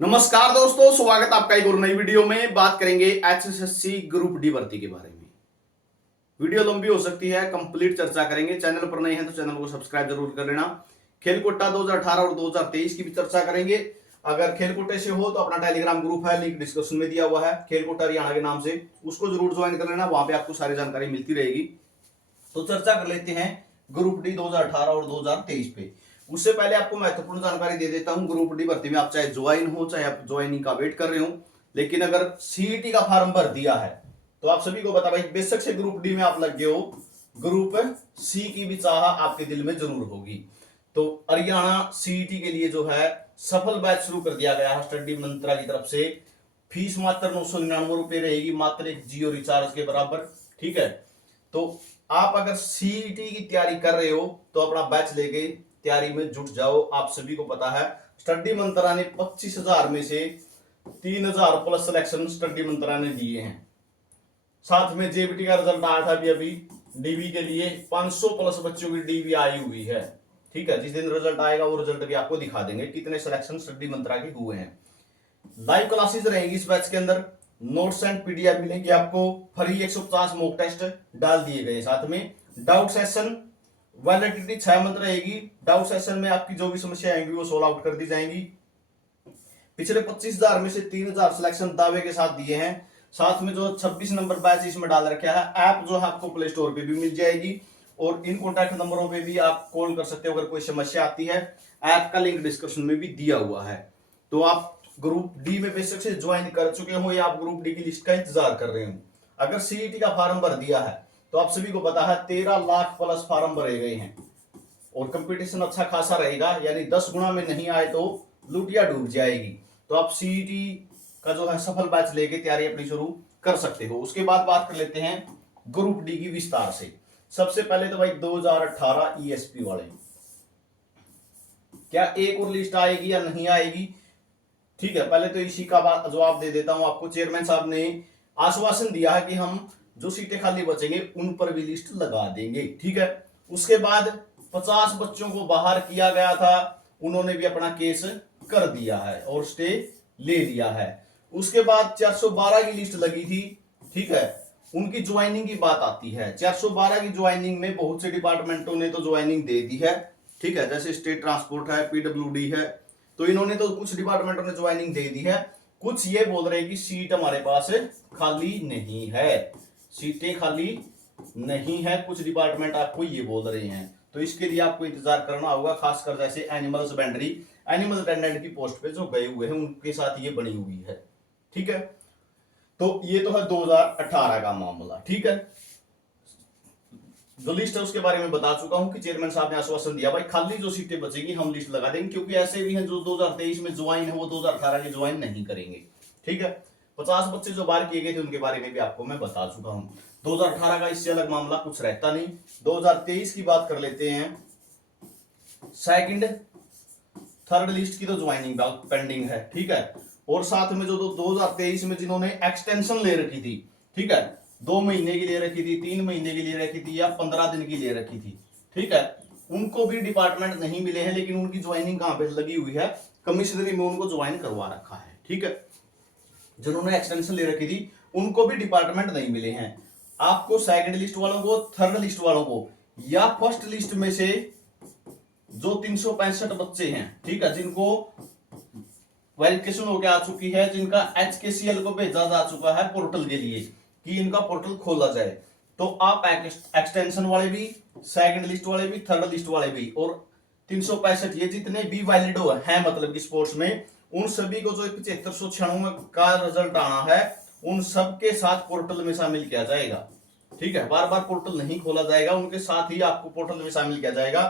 नमस्कार दोस्तों, स्वागत आपका एक और नई वीडियो में। बात करेंगे एचएसएससी ग्रुप डी भर्ती के बारे में। वीडियो लंबी हो सकती है, कंप्लीट चर्चा करेंगे। चैनल पर नए हैं तो चैनल को सब्सक्राइब जरूर कर लेना। खेल कोटा 2018 और 2023 की भी चर्चा करेंगे। अगर खेल कोटे से हो तो अपना टेलीग्राम ग्रुप है, लिंक डिस्क्रिप्शन में दिया हुआ है, खेल कोटा हरियाणा के नाम से, उसको जरूर ज्वाइन कर लेना। वहां पे आपको सारी जानकारी मिलती रहेगी। तो चर्चा कर लेते हैं ग्रुप डी 2018 और 2023 पे। उससे पहले आपको महत्वपूर्ण जानकारी दे देता हूं। ग्रुप डी भर्ती में आप चाहे ज्वाइन हो, चाहे आप ज्वाइनिंग का वेट कर रहे हो, लेकिन अगर सीईटी का फॉर्म भर दिया है तो आप सभी को बता भाई, बेशक से ग्रुप डी में आप लग गए हो, ग्रुप सी की भी चाह आपके दिल में जरूर होगी। तो हरियाणा सीईटी के लिए जो है सफल बैच शुरू कर दिया गया है स्टडी मंत्रा की तरफ से। फीस मात्र 999 रुपए रहेगी, मात्र एक जियो रिचार्ज के बराबर। ठीक है, तो आप अगर सीईटी की तैयारी कर रहे हो तो अपना बैच लेके तैयारी में जुट जाओ। आप सभी को पता है स्टडी मंत्रा ने 25,000 में से 3,000 प्लस सिलेक्शन स्टडी मंत्रा ने दिए हैं। साथ में जेबीटी का रिजल्ट आया था अभी डीवी के लिए, 500 प्लस बच्चों की डीवी आई हुई है। ठीक है, जिस दिन रिजल्ट आएगा वो रिजल्ट भी आपको दिखा देंगे कितने सिलेक्शन स्टडी मंत्रा के हुए हैं। लाइव क्लासेस रहेंगी इस बैच के अंदर, नोट्स एंड पीडीएफ मिलेंगे आपको, फ्री 150 मॉक टेस्ट डाल दिए गए। साथ में डाउट सेशन वैलिडिटी 6 मंथ रहेगी। डाउट सेशन में आपकी जो भी समस्या आएंगी वो सोल्व आउट कर दी जाएंगी। पिछले 25,000 में से 3,000 सिलेक्शन दावे के साथ दिए हैं। साथ में जो 26 नंबर बैच इसमें डाल रखा है, ऐप जो है आपको प्ले स्टोर पे भी मिल जाएगी और इन कॉन्टैक्ट नंबरों पे भी आप कॉल कर सकते हो अगर कोई समस्या आती है। ऐप का लिंक डिस्क्रिप्शन में भी दिया हुआ है। तो आप ग्रुप डी में बेशक से ज्वाइन कर चुके हो या आप ग्रुप डी की लिस्ट का इंतजार कर रहे हो, अगर सीईटी का फॉर्म भर दिया है तो आप सभी को पता है 13 लाख प्लस फॉर्म भरे गए हैं और कंपटीशन अच्छा खासा रहेगा। यानी 10 गुना में नहीं आए तो लुटिया डूब जाएगी। तो आप सीईटी का जो है सफल बैच लेके तैयारी अपनी शुरू कर सकते हो। उसके बाद बात कर लेते हैं ग्रुप डी की विस्तार से। सबसे पहले तो भाई 2018 ईएसपी वाले, क्या एक और लिस्ट आएगी या नहीं आएगी? ठीक है, पहले तो इसी का जवाब दे देता हूं आपको। चेयरमैन साहब ने आश्वासन दिया है कि हम जो सीटें खाली बचेंगे उन पर भी लिस्ट लगा देंगे। ठीक है, उसके बाद 50 बच्चों को बाहर किया गया था, उन्होंने भी अपना केस कर दिया है और स्टे ले लिया है। उसके बाद 412 की लिस्ट लगी थी। ठीक है, उनकी ज्वाइनिंग की बात आती है। 412 की ज्वाइनिंग में बहुत से डिपार्टमेंटों ने तो ज्वाइनिंग दे दी है। ठीक है, जैसे स्टेट ट्रांसपोर्ट है, पीडब्ल्यूडी है, तो इन्होंने तो कुछ डिपार्टमेंटों ने ज्वाइनिंग दे दी है। कुछ ये बोल रहे हैं कि सीट हमारे पास खाली नहीं है, सीटें खाली नहीं है, कुछ डिपार्टमेंट आपको ये बोल रहे हैं। तो इसके लिए आपको इंतजार करना होगा, खासकर जैसे एनिमल हस्बेंड्री, एनिमल अटेंडेंट की पोस्ट पे जो गए हुए हैं उनके साथ ये बनी हुई है। ठीक है, तो ये तो है 2018 का मामला। ठीक है, जो लिस्ट है उसके बारे में बता चुका हूं कि चेयरमैन साहब ने आश्वासन दिया भाई खाली जो सीटें बचेगी हम लिस्ट लगा देंगे, क्योंकि ऐसे भी हैं जो 2023 में ज्वाइन है वो 2018 के ज्वाइन नहीं करेंगे। ठीक है, 50 बच्चे जो बाहर किए गए थे उनके बारे में भी आपको मैं बता चुका हूं। 2018 का इससे अलग मामला कुछ रहता नहीं। 2023 की बात कर लेते हैं। सेकंड थर्ड लिस्ट की तो ज्वाइनिंग पेंडिंग है। ठीक है, और साथ में जो 2023 में जिन्होंने एक्सटेंशन ले रखी थी, ठीक है, 2 महीने की ले रखी थी, 3 महीने की ले रखी थी या 15 दिन की ले रखी थी, ठीक है, उनको भी डिपार्टमेंट नहीं मिले हैं, लेकिन उनकी ज्वाइनिंग कहां पे लगी हुई है? कमिश्नरी में उनको ज्वाइन करवा रखा है। ठीक है, जिन्होंने एक्सटेंशन ले रखी थी उनको भी डिपार्टमेंट नहीं मिले हैं। आपको सेकंड लिस्ट वालों को, थर्ड लिस्ट वालों को या फर्स्ट लिस्ट में से जो 365 बच्चे हैं, ठीक है, जिनको वेरिफिकेशन होकर आ चुकी है, जिनका HKCL को भेजा जा चुका है पोर्टल के लिए कि इनका पोर्टल खोला जाए, तो आप एक्सटेंशन वाले भी, सेकंड लिस्ट वाले भी, थर्ड लिस्ट वाले भी और 365 ये जितने भी वैलिड है मतलब कि स्पोर्ट्स में, उन सभी को जो 7596 का रिजल्ट आना है उन सबके साथ पोर्टल में शामिल किया जाएगा। ठीक है, बार बार पोर्टल नहीं खोला जाएगा, उनके साथ ही आपको पोर्टल में शामिल किया जाएगा।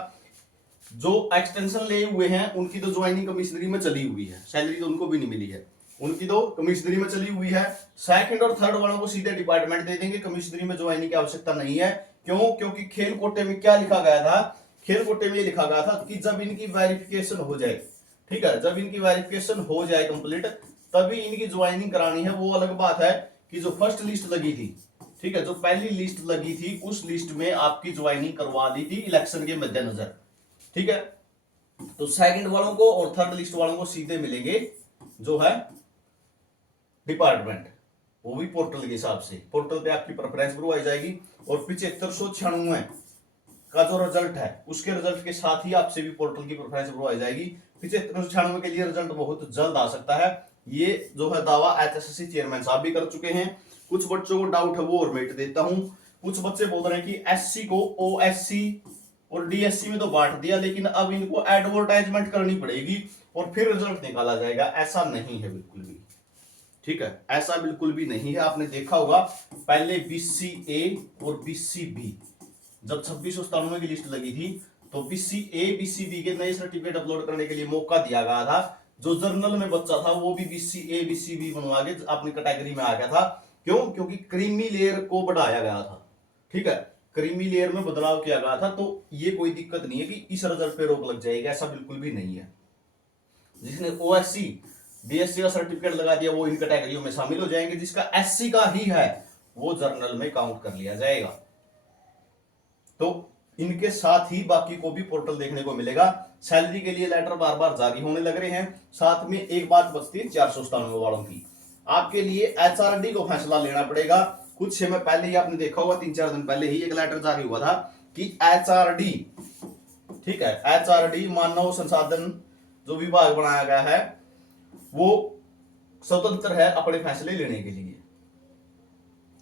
जो एक्सटेंशन ले हुए हैं उनकी तो ज्वाइनिंग कमिश्नरी में चली हुई है, सैलरी तो उनको भी नहीं मिली है, उनकी तो कमिश्नरी में चली हुई है। सेकंड और थर्ड वालों को सीधे डिपार्टमेंट दे देंगे, कमिश्नरी में ज्वाइनिंग की आवश्यकता नहीं है। क्यों? क्योंकि खेल कोटे में क्या लिखा गया था? खेल कोटे में ये लिखा गया था कि जब इनकी वेरिफिकेशन हो जाए, ठीक है, जब इनकी वेरिफिकेशन हो जाए कंप्लीट, तभी इनकी ज्वाइनिंग करानी है। वो अलग बात है कि जो फर्स्ट लिस्ट लगी थी, ठीक है, जो पहली लिस्ट लगी थी उस लिस्ट में आपकी ज्वाइनिंग करवा दी थी इलेक्शन के मद्देनजर। ठीक है, तो सेकंड वालों को और थर्ड लिस्ट वालों को सीधे मिलेंगे जो है डिपार्टमेंट, वो भी पोर्टल के हिसाब से। पोर्टल पे आपकी प्रेफरेंस प्रूव आ जाएगी और 7596 का जो रिजल्ट है उसके रिजल्ट के साथ ही आपसे भी पोर्टल की प्रेफरेंस प्रूव आ जाएगी। 7596 के लिए रिजल्ट बहुत जल्द आ सकता है। ये जो है दावा एचएसएससी चेयरमैन साहब भी कर चुके हैं। कुछ बच्चों को डाउट है वो और मेट देता हूं। कुछ बच्चे बोल रहे हैं कि एससी को ओएससी और डीएससी में तो बांट दिया, लेकिन अब इनको एडवर्टाइजमेंट करनी पड़ेगी और फिर रिजल्ट निकाला जाएगा। ऐसा नहीं है बिल्कुल भी, ठीक है, ऐसा बिल्कुल भी नहीं है। आपने देखा होगा पहले बीसीए और बीसीबी जब 2697 की लिस्ट लगी थी तो बीसीए बीसीबी के नए सर्टिफिकेट अपलोड करने के लिए मौका दिया गया था। जो जर्नल में बच्चा था वो भी बीसीए बीसीबी बनवा के अपनी कैटेगरी में आ गया था। क्यों? क्योंकि क्रीमी लेयर को बढ़ाया गया था, ठीक है, क्रीमी लेयर में बदलाव किया गया था। तो ये कोई दिक्कत नहीं है कि इस रिजल्ट पे रोक लग जाएगी, ऐसा बिल्कुल भी नहीं है। जिसने ओएससी डीएससी का सर्टिफिकेट लगा दिया वो इन कैटेगरियों में शामिल हो जाएंगे। जिसका एससी का ही है वो जर्नल में काउंट कर लिया जाएगा। तो इनके साथ ही बाकी को भी पोर्टल देखने को मिलेगा। सैलरी के लिए लेटर बार बार जारी होने लग रहे हैं। साथ में एक बात बचती है 497 वालों की, आपके लिए एचआरडी को फैसला लेना पड़ेगा। कुछ समय पहले ही आपने देखा होगा, 3-4 दिन पहले ही एक लेटर जारी हुआ था कि एचआरडी, ठीक है, एचआरडी मानव संसाधन जो विभाग बनाया गया है वो स्वतंत्र है अपने फैसले लेने के लिए।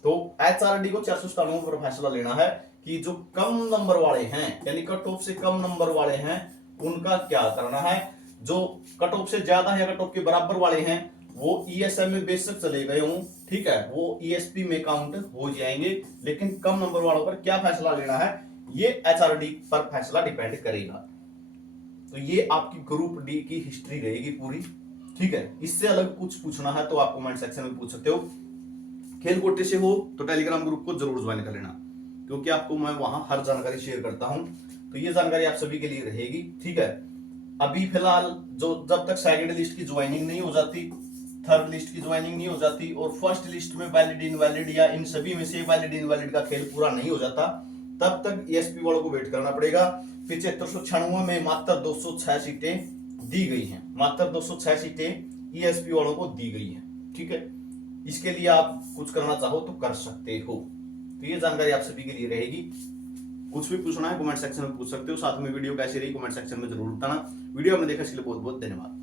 तो एचआरडी को 497 पर फैसला लेना है कि जो कम नंबर वाले हैं यानी कट ऑफ से कम नंबर वाले हैं उनका क्या करना है। जो कट ऑफ से ज्यादा है, कट ऑफ के बराबर वाले हैं वो ईएसएम में बेशक चले गए हों, ठीक है, वो ईएसपी में काउंट हो जाएंगे। लेकिन कम नंबर वालों पर क्या फैसला लेना है ये एचआरडी पर फैसला डिपेंड करेगा। तो ये आपकी ग्रुप डी की हिस्ट्री रहेगी पूरी, ठीक है। इससे अलग कुछ पूछना है तो आप कमेंट सेक्शन में पूछ सकते हो। खेल कोटे से हो तो टेलीग्राम ग्रुप को जरूर ज्वाइन कर लेना, क्योंकि आपको मैं वहां हर जानकारी शेयर करता हूं। तो ये जानकारी आप सभी के लिए रहेगी, ठीक है। अभी फिलहाल जो जब तक सेकंड लिस्ट की ज्वाइनिंग नहीं हो जाती, थर्ड लिस्ट की ज्वाइनिंग नहीं हो जाती और फर्स्ट लिस्ट में वैलिड इनवैलिड या इन सभी में से वैलिड इनवैलिड का खेल पूरा नहीं हो जाता, तब तक ईएसपी वालों को वेट करना पड़ेगा। 7596 में मात्र 206 सीटें दी गई हैं, मात्र 206 सीटें ईएसपी वालों को दी गई हैं, ठीक है। इसके लिए आप कुछ करना चाहो तो कर सकते हो। तो ये जानकारी आप सभी के लिए रहेगी। कुछ भी पूछना है कमेंट सेक्शन में पूछ सकते हो। साथ में वीडियो कैसी रही कमेंट सेक्शन में जरूर बताना। वीडियो आपने देखा इसके लिए बहुत बहुत धन्यवाद।